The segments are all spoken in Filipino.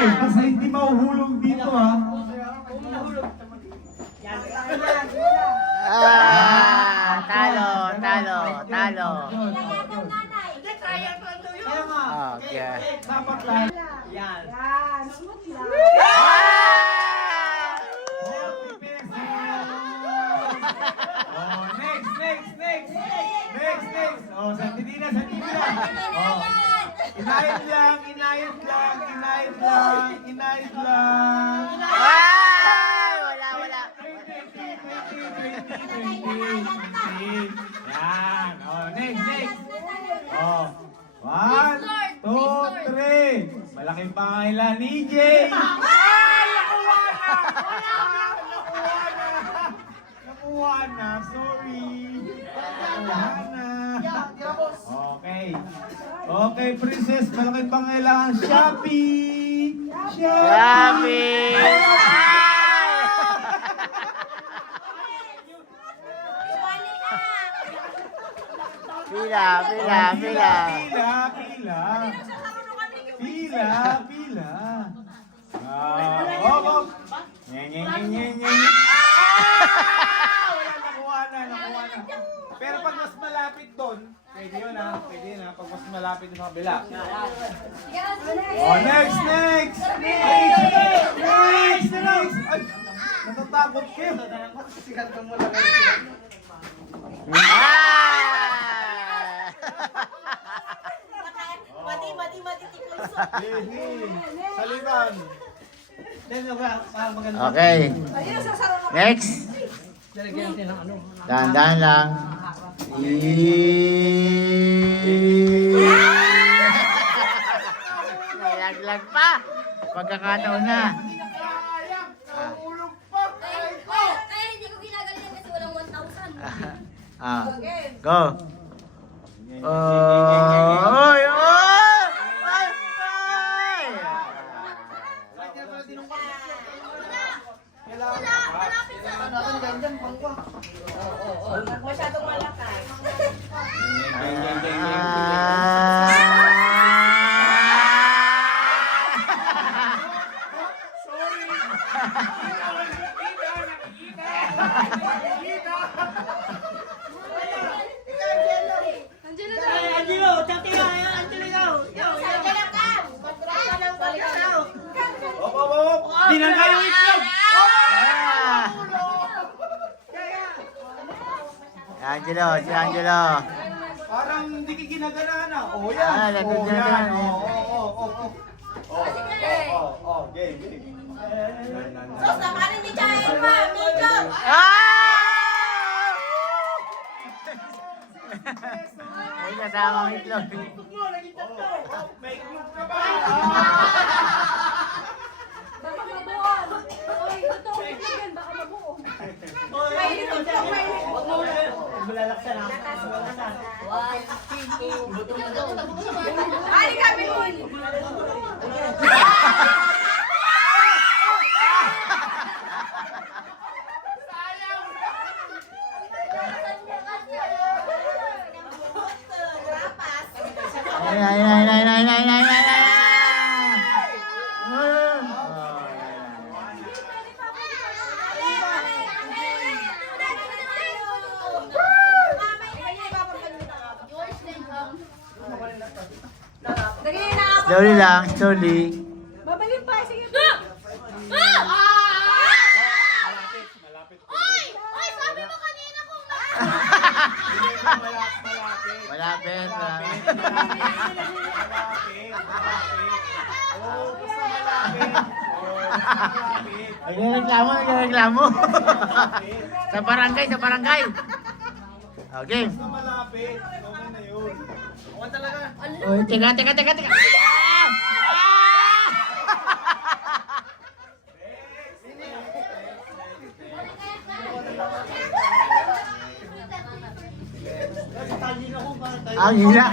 tay. Basta hindi mahuhulog dito ha. Talo. Okay. Dapat lang. Yan. Oh, next. Oh, sandali na. Oh. Inayat lang. Wala. Yan. Oh, next. Oh. 1, 2, 3. Malaking pangailan ni Jay. Nakuha na. Sorry. Okay, princess. Malaking pangailangan. Shopee. Pila. Oh. Nyeng. Wala, nakuha na. Pero pag mas malapit doon, pwede yun ha. Pag mas malapit doon sa kabila. Oh, next. Ay, natatakot kayo. Saliman. Okay. Next. Dahan-dahan lang. Nalaglag pa. Pagkakataon na. Kaya hindi ko ginagaling kasi walang 1,000. Go. Oy! Masyadong malakas. Dinangga yung itlog! Si Angelo. Parang hindi ka ginagana. Oh, yan. Nandun dyan. Game. Sos, nakarin ni Chaya pa, amigo. Ay, kasama ang itlog. May itlog ka ba? Baka mabuo. Uy, totoo yan. Baka mabuo. May itlog. Malalaksan ako. Ali ka, Bilun. Slowly lang, slowly. Babalik pa. Sige pa. Oy, sabi mo kanina kung Malapit. Nagreklamo. Sa barangay. Okay. Malapit. Okay na yun. Okay talaga. Oh, teka. Ang hila.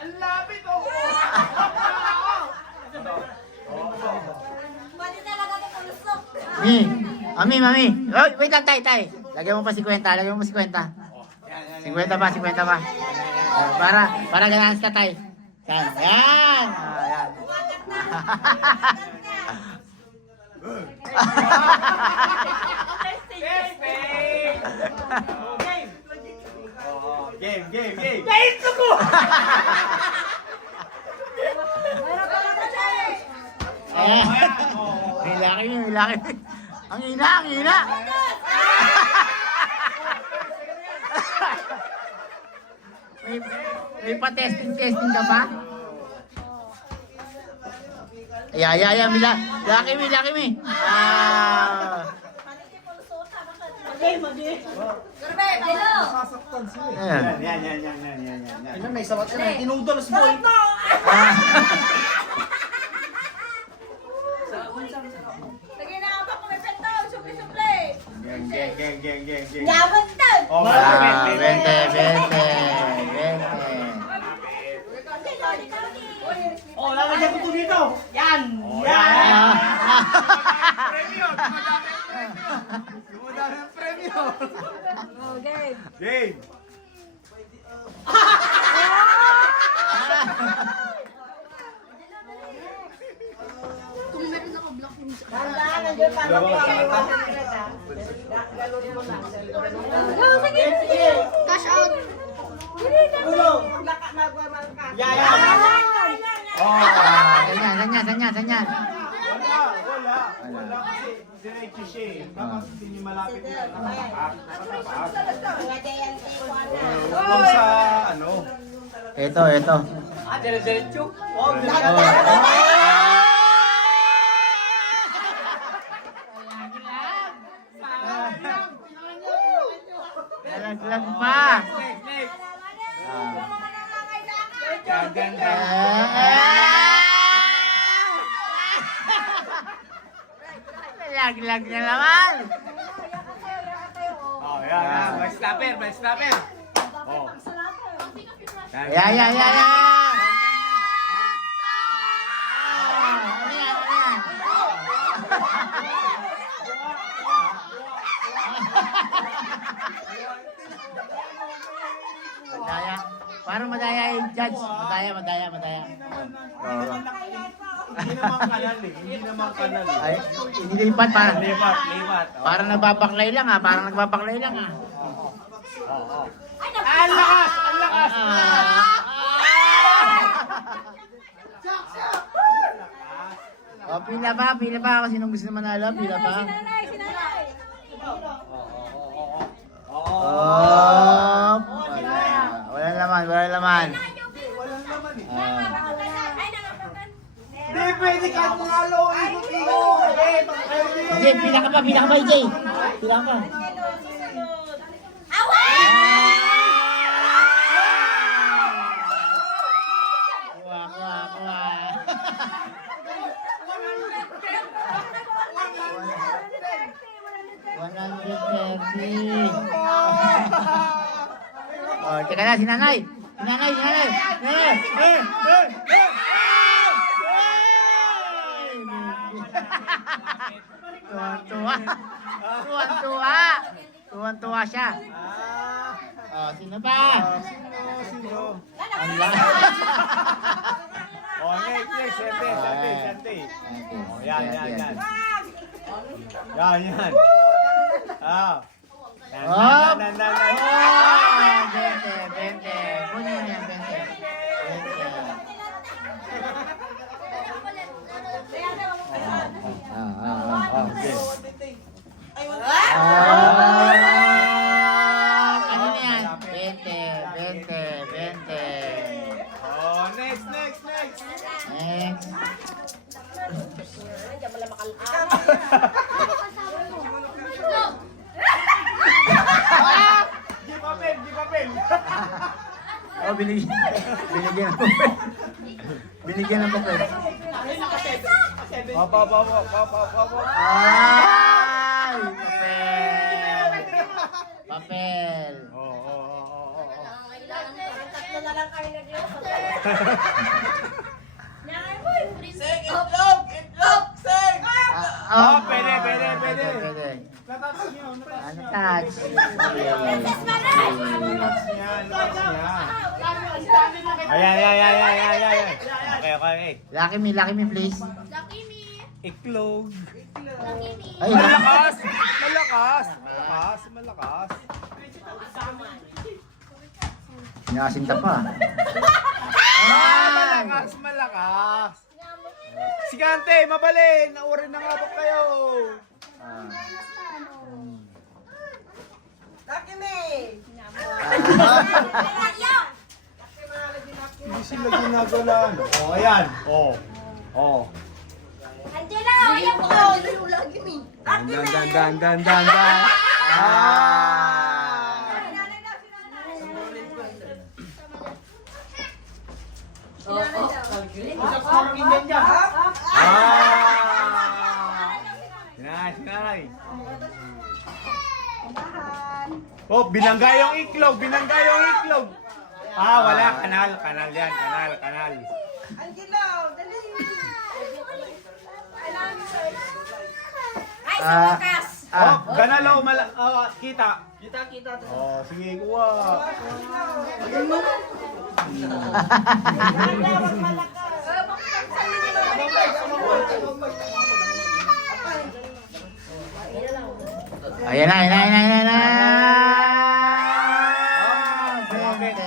Ang lapit oh. Pwede talaga ito kulusok. Mami. Oh, wait lang, tay. Lagyan mo pa 50. 50 pa. Para ganahan ka, tay. Yan. Yan. Yan. Umagat na. Umagat na. Game, game, game. Ayan. May laki niya, may laki. Ang hina, ang hina. may pa-testing ka pa? Ay, may laki, may laki, may. Surbe, bilo. Sasaktan sila. Ayan. Yan. Ano, may sabat ka na. Tinudols mo eh. Sige na ako kung may pento. Supli-supli. Gang. Yaman doon. Oh, Ah, 20. Oh, lalagyan ko ito dito. Yan. Oh, Yan. yan. Ah. Premyo. Dumadami ang premyo. Okay. Game. Tandaan, nandiyan pa. Cash out. Yan. Oh. Ganyan. Wala kasi diretso siya eh. Tapos hindi niyo malapit na nakatapak. Kung sa ano. Ito. Ah, dire-diretso. Oh, Nalaglag pa. Next. Ah. Gang. Nalaglag na naman. Oh, yan. May stopper. Oh. Yan. Madaya. Parang madaya yung judge. Madaya. Hindi naman kanal eh. Ay, inilipat para. Lipat. Parang nagbabaklay lang ah. Ang lakas! Oh, pila pa. Kasi nung gusto na manalo, pila pa. Oh, wala laman. Walang laman eh. Hindi, pwede ka manalo. Jay, pila ka pa, Jay. Pila ka pa. Kuha. 130. Oh, teka na, si nanay. Tuwan-tuwa siya. Oh, sino ba? Sino? Ala. Oh, next. Sante. Oh, yan. Yan. Ah. Oh! Nan. 20. Kunin mo yan, 20. Ano na yan? 20. Oh, next. Next. Di papel. Oh, binigyan ng papel. Papa. Ay, papel. Oh. Tatlo na lang kami nag-iwas. Oh, pwede. Ano touch? Ayan. okay. Lucky me, please. Lucky me. Iklog. Lucky me. Ay, Malakas! Malakas! Malakas! Malakas! Sinasinta pa. Malakas! Malakas! Sigante! Mabalin! Naurin na nga ba kayo? Lucky me! Hindi sila ginagalan. Oh, ayan. Oh. Oh. Angela, ayan po. Angela yung lucky me. Dan. Sinay. Oh, binangga yung iklog. Wala. Kanal yan. Kanal. Angelo, dali! Ay, sa wakas. Oh, ganalaw. Kita. Kita. Oh, sige, kuha. Ayan na. Oh, 20.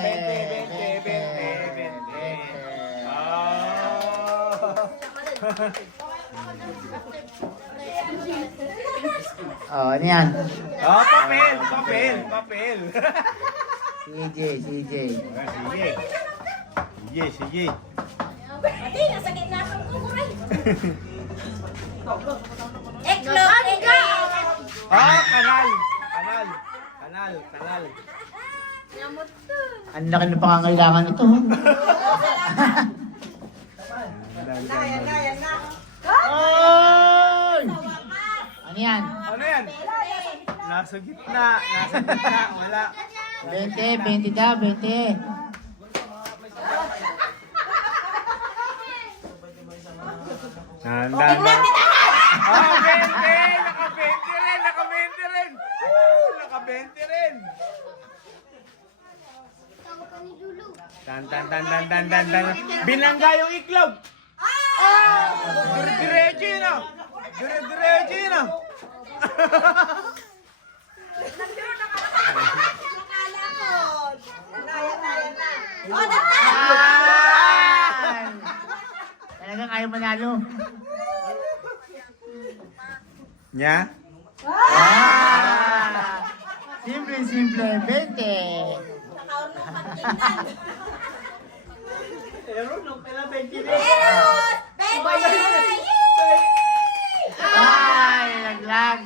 Oh, ano yan? Oh, papel. CJ. Sige. Pati, nasa gitna kang kukuray. Eklog. Ah, kanal. Namot to. Ang laki ng pangangailangan ito. Yan na! Oy! Ano yan? Ano yan? Nasa gitna. Wala. 20 daw, 20. Naka 20 rin. Naka 20 rin. Tawag ka ni Lulu. Dan. Binangga yung iklog. Diretso yun ah. Nakala ko! Yan na! Oh, Ay! Talagang ayaw manalo. Nya? Simple, 20. Nung kailan 20 Ay, laglag.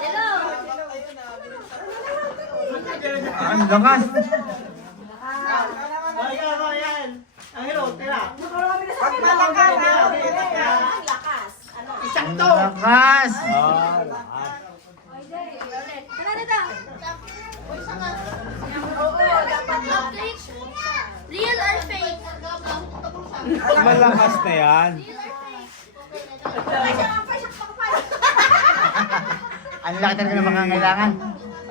Hello. Ang lakas. Ayan. Ang hero, tira. Pag malakas na! Ang lakas! Ano? Ang lakas. Real or fake? Malakas na yan. Ang laki talaga ng pangangailangan.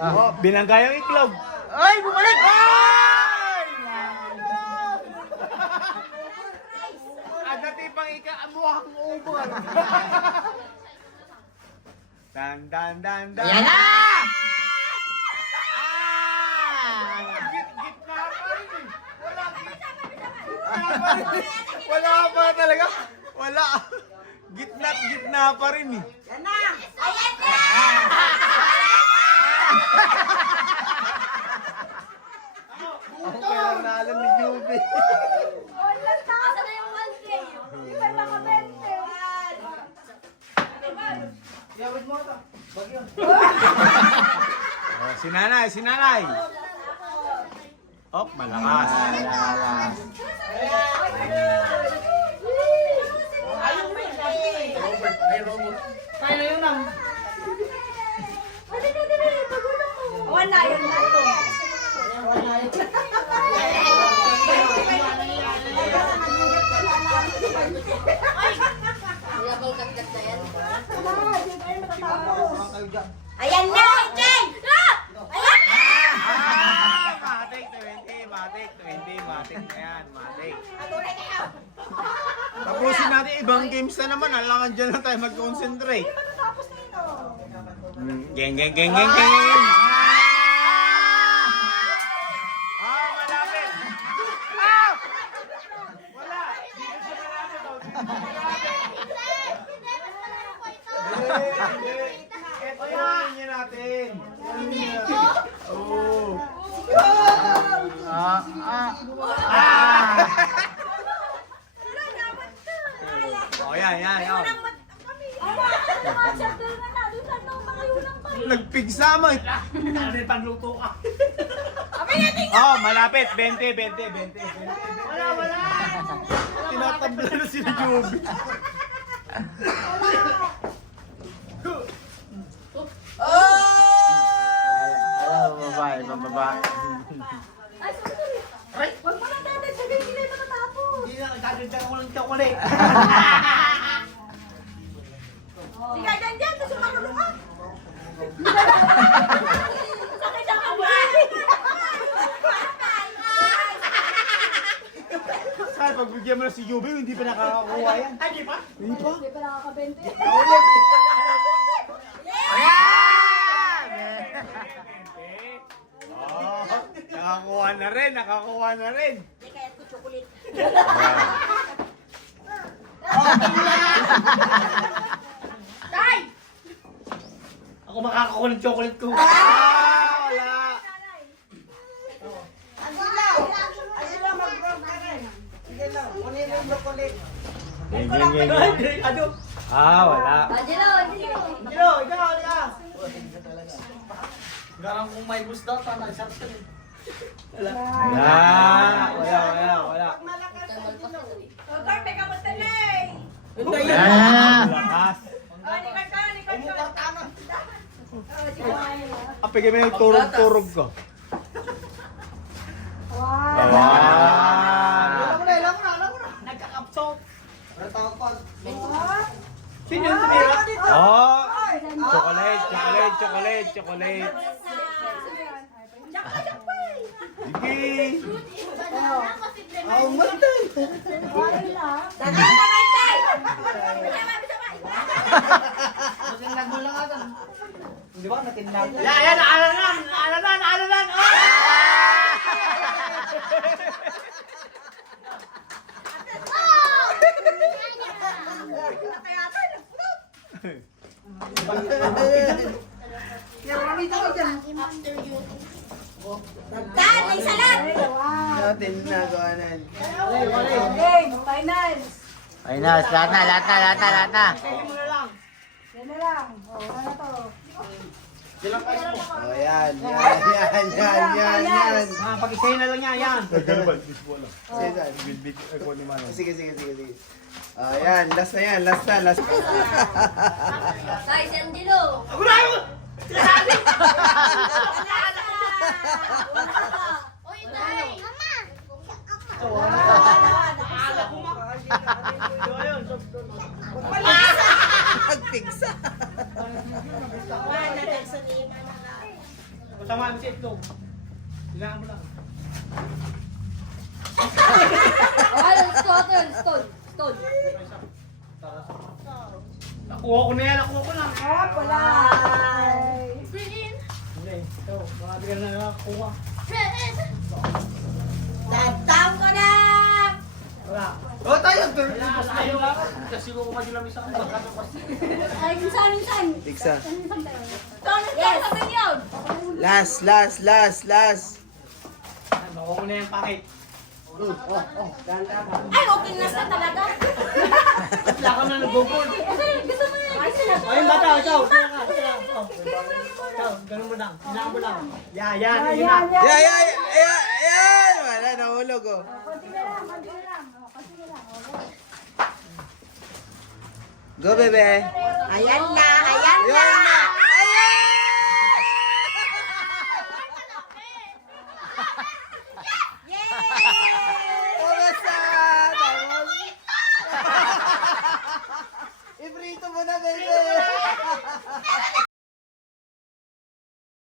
Oh, binangga yung iklog. Ay, bumalik! Ay! Dati pang ikaamuhang ubor. Dan. Ayan na! Gitna pa rin eh. Wala pa talaga. Wala. Gitna pa rin eh. Yan na! Ayan na! Ang pinanalo ni Juby. Asa na yung 1K? Yung may mga 20. Oh, sinanay. Oh, malakas. Tayo na yun lang. Wala yun na to. Wala bang kagdag na yan? Ayan na! Jen! Matik 20. 20. Matik na yan. Matik. Tunay kayo. Tapusin natin ibang games na naman. Alangan dyan lang tayo mag-concentrate. Hindi matatapos na yun, oh. Geng, geng, geng, geng, geng. Malapit. Wala. Dito siya malapit. Ito yung linya natin. Oo. Oh, yan. Oh. Nagpigsama. Ano panluto ka? Oh, malapit. 20. Wala. Tinatabla na sila Joby. Bababa. Huwag mo na dapat sabihin, hindi na matatapos. Hindi na, nagdadagdag ko ng chocolate. Sige, dyan, kasi marunong ka. Sakit ang Saan, pagbigyan mo na si Joby, hindi pa nakakakuha yan. Ay, di pa? Hindi pa. Hindi pa nakakabente. Oh, nakakuha na rin. Hindi kaya ito chocolate. Tay! Ako makakakuha ng chocolate ko. Wala. Ano? Wala. Angelo. Angelo, ikaw. Garang kung may bus daw, tama, isang ito. Wala. Tor, may kamusta na eh. Lakas. Oh, nikad ka. Apigay mo yung turog-turog ko. Wow. Alam mo na. Nagkakapsok. Sino yung tumira? Oh, chocolate. Sige. Natinag mo lang ata. Di ba? Natinag. Yan, naalanan. Dan, may salat! Natin nagawanan. Hey, finance! Ay na, lahat na. Kainin mo na lang. Yan na lang. Oh, ano to? Oh, yan. Pag-isayin na lang niya, yan. Sige. Yan, last na yan. Last na. Tay, si Angelo. Uy, tay. Nagpigsa. Masama mo si Itlog. Kailangan mo lang. Stone. Nakuha ko na yan. Ah, wala! Green. Hindi, ito. Mga bigyan na nakuha. Red. Dadam ko na! Wala. Oh, tayo. Ayaw lang. Kasi ko kumadula isa. Ay, minsan. Tigsa. Yes. Sabi yun. Last. Nakuha ko na yung pakit. Ay, okay na sa talaga. Wala ka na nag-google. Gusto mo yan. O yung bata, ikaw. Ikaw, ganun mo lang. Hinaan mo lang. Yan. Yun na. Yan. Wala, nahulog oh. Konti na lang. Oh, konti na lang. Go, bebe. Ayan na!